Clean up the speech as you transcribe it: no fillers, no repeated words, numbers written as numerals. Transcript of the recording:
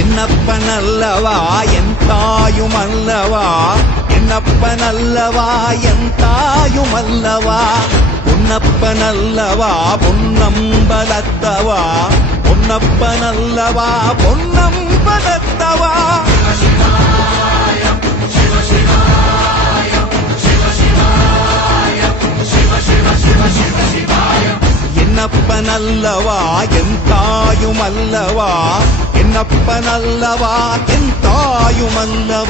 என்னப்பனல்லவா என் தாயுமல்லவா, என்னப்பனல்லவா என் தாயுமல்லவா, பொன்னப்பனல்லவா பொன்னம்பலத்தவா, பொன்னப்பனல்லவா பொன்னம்பலத்தவா. என்னப்பனல்லவா என் தாயுமல்லவா, என்னப்பனல்லவா என் தாயுமல்லவா.